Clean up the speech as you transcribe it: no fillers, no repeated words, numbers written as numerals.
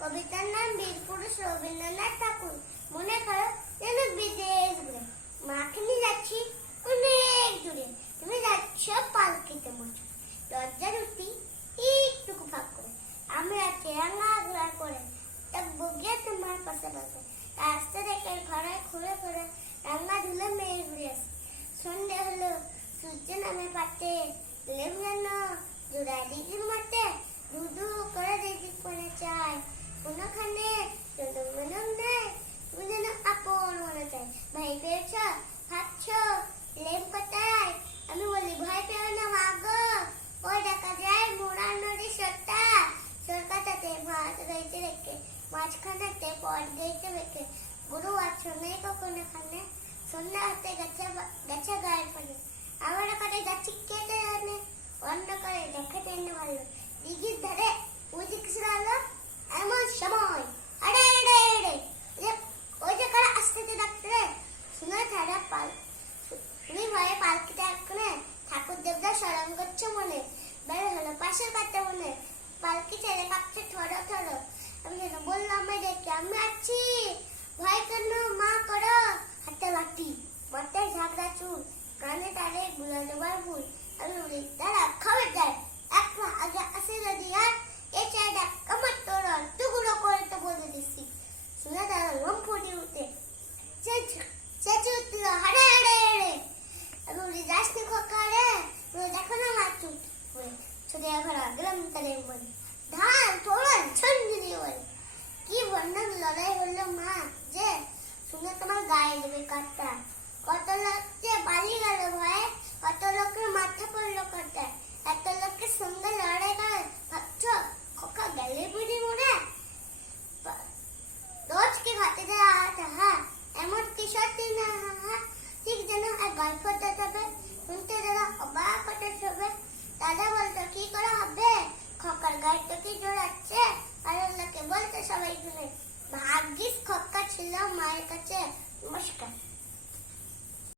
কবিতার নাম বীর পুরুষ রবীন্দ্রনাথ ঠাকুর। মনে করো যেন বিদেশ ঘুরে মাকে নিয়ে যাচ্ছি অনেক দূরে, তুমি যাচ্ছ পালকিতে মজা লজ্জার উঠি একটুকু ফাঁক করে, আমি আছি রাঙা ঘোরা করে বগিয়ে তোমার পাশে পাশে রাস্তা দেখে ঘরে ঘুরে ঘুরে রাঙা ধুলে মেয়ে ঘুরে আসে। সন্ধে হলো সূর্য নামে পাতে লেম যেন জোড়ায় দিদির মাঠে ধুধু করে দিদি পড়ে চায় কোনখানে মনম নেই, তুমি যেন আপন মনে চাই। ভাই পেয়েছ খাচ্ছ লেম কোথায়, আমি বলি ভয় পেও না মাগো, ওই দেখা যায় মোড়া নদী সত্তা সরকারটাতে ভাত গাইতে রেখে মাঝখানেতে পট গাইতে রেখে গরু আছো নেই কখনো খানে। সন্ধ্যা হাতে গেছে গেছে গায়ের পানে, আমার কাটে যাচ্ছি কেটে জানে অন্ধকারে দেখে টেনে ভালো দিঘির ধারে উদিক আলো এমন সময় আরে আরে আরে ওই যে কারা আসতে ডাকতে শুনে ধারা পাল শুনি ভয়ে পালকিতে এক্ষণে ঠাকুর দেবদা স্মরণ করছে মনে বের হলো পাশের কাটতে মনে পালকি ছেড়ে কাঁপছে ঠড়ো ঠড়ো। আমি যেন বললাম দেখে আমি আছি ভয় কেন মা করো হাতে লাঠি মাথায় ঝাগড়া চুল কানে তারে গুলা দেবার ভুল। আমি বলি দাঁড়া খবর দেয় এক মা আগে আসে যদি আর এ চাইটা আমার তোর টুকরো করে তো বলে দিচ্ছি। শুনে তারা লোম ফুটে উঠে চেঁচে উঠল হারে হারে হারে। আমি বলি যাস নি খোকা রে দেখো না মা চুপ ছুটে এখন গেলাম তাদের মনে ধান ফোড়ন ছন্দিনী বলে কি বন্ধন লড়াই হলো মা যে শুনে তোমার গায়ে দেবে কাটটা। কত লোক যে বাড়ি গেল ভয়ে, কত লোকের মাথা পড়লো কাটায়, এত লোকের সঙ্গে লড়াই করে ভাবছ খোকা গেলে বুড়ি মরে রোজ কি ঘাটে দেওয়া এমন কিশোর দিন ঠিক যেন এক গল্প দেখাবে শুনতে যারা অবাক হতে শোবে। দাদা বলতো কি করে হবে খোকার গায়ে তো কি জোড়াচ্ছে আর লোকে বলতে সবাই শুনে ভাগ্যিস খোকা ছিল মায়ের কাছে। নমস্কার।